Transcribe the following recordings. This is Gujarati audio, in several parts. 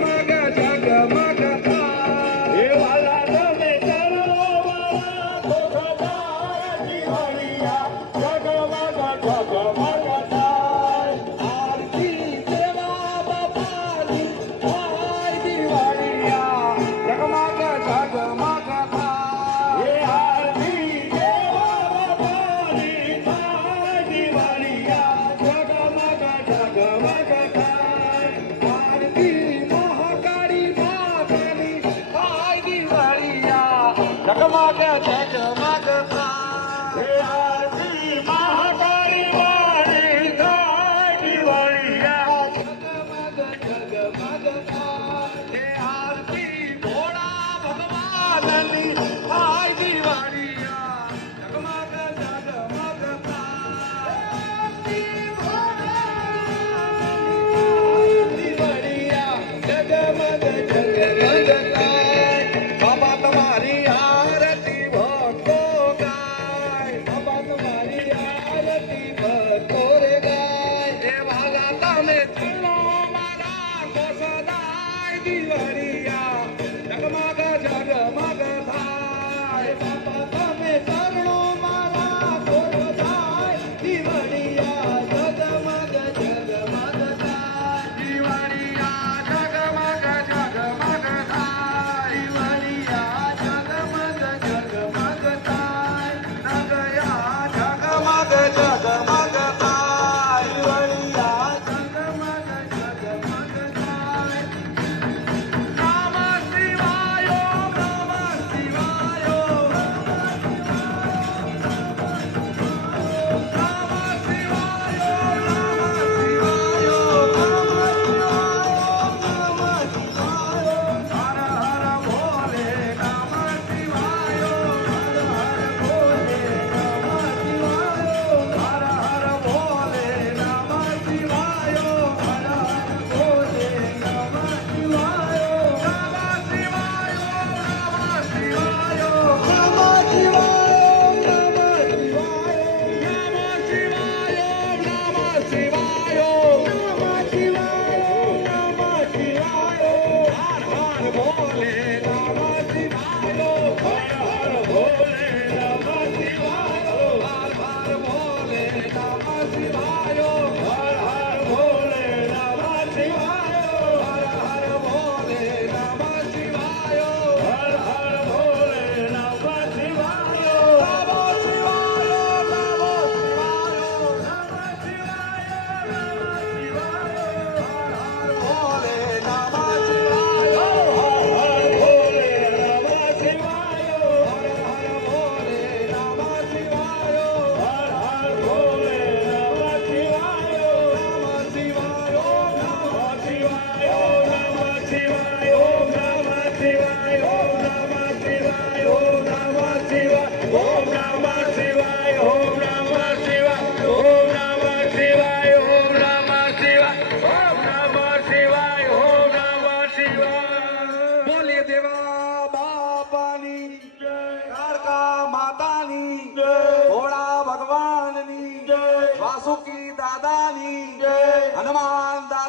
Thank you. જગમગ જગમગ આરતી મહાકારી વાળી ગાડી વાળી જગમગ જગમગ 家的妈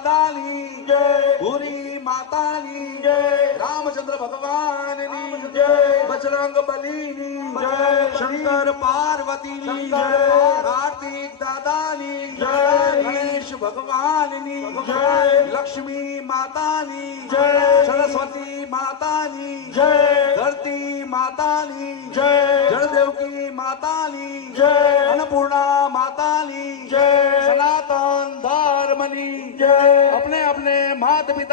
દાદાની જય ભૂરી માતાની જય, રામચંદ્ર ભગવાનની જય, બજરંગ બલીની જય, શંકર પાર્વતીની જય, કાર્તિક દાદાની જય, ગણેશ ભગવાનની જય, લક્ષ્મી માતાની જય, સરસ્વતી માતાની જય, ધરતી માતાની જય, જળદેવકી માતાની જય, અન્નપૂર્ણા માતા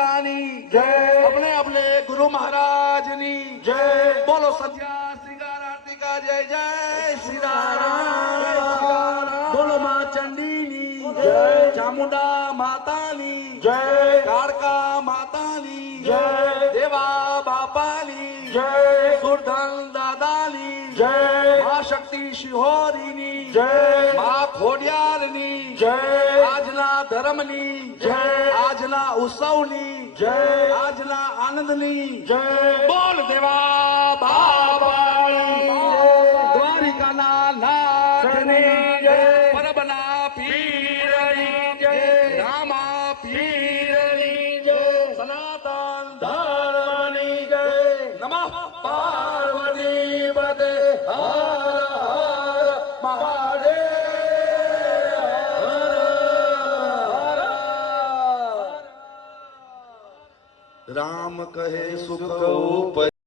માતાની જય। આપણે આપણે ગુરુ મહારાજની જય। બોલો સંધ્યા શ્રીકાર આરતી જય જય શ્રી રામ। બોલો માં ચંડીની જય। ચામુંડા માતાની જય। કાળકા માતાની જય। દેવા બાપાની જય। સુરધન દાદાની જય। મા શક્તિ શિહોરીની જય। મા ખોડિયારની જય। આજના ધર્મની જય. આજના ઉત્સવની જય. આજના આનંદની જય. બોલ દેવા. રામ કહે સુખ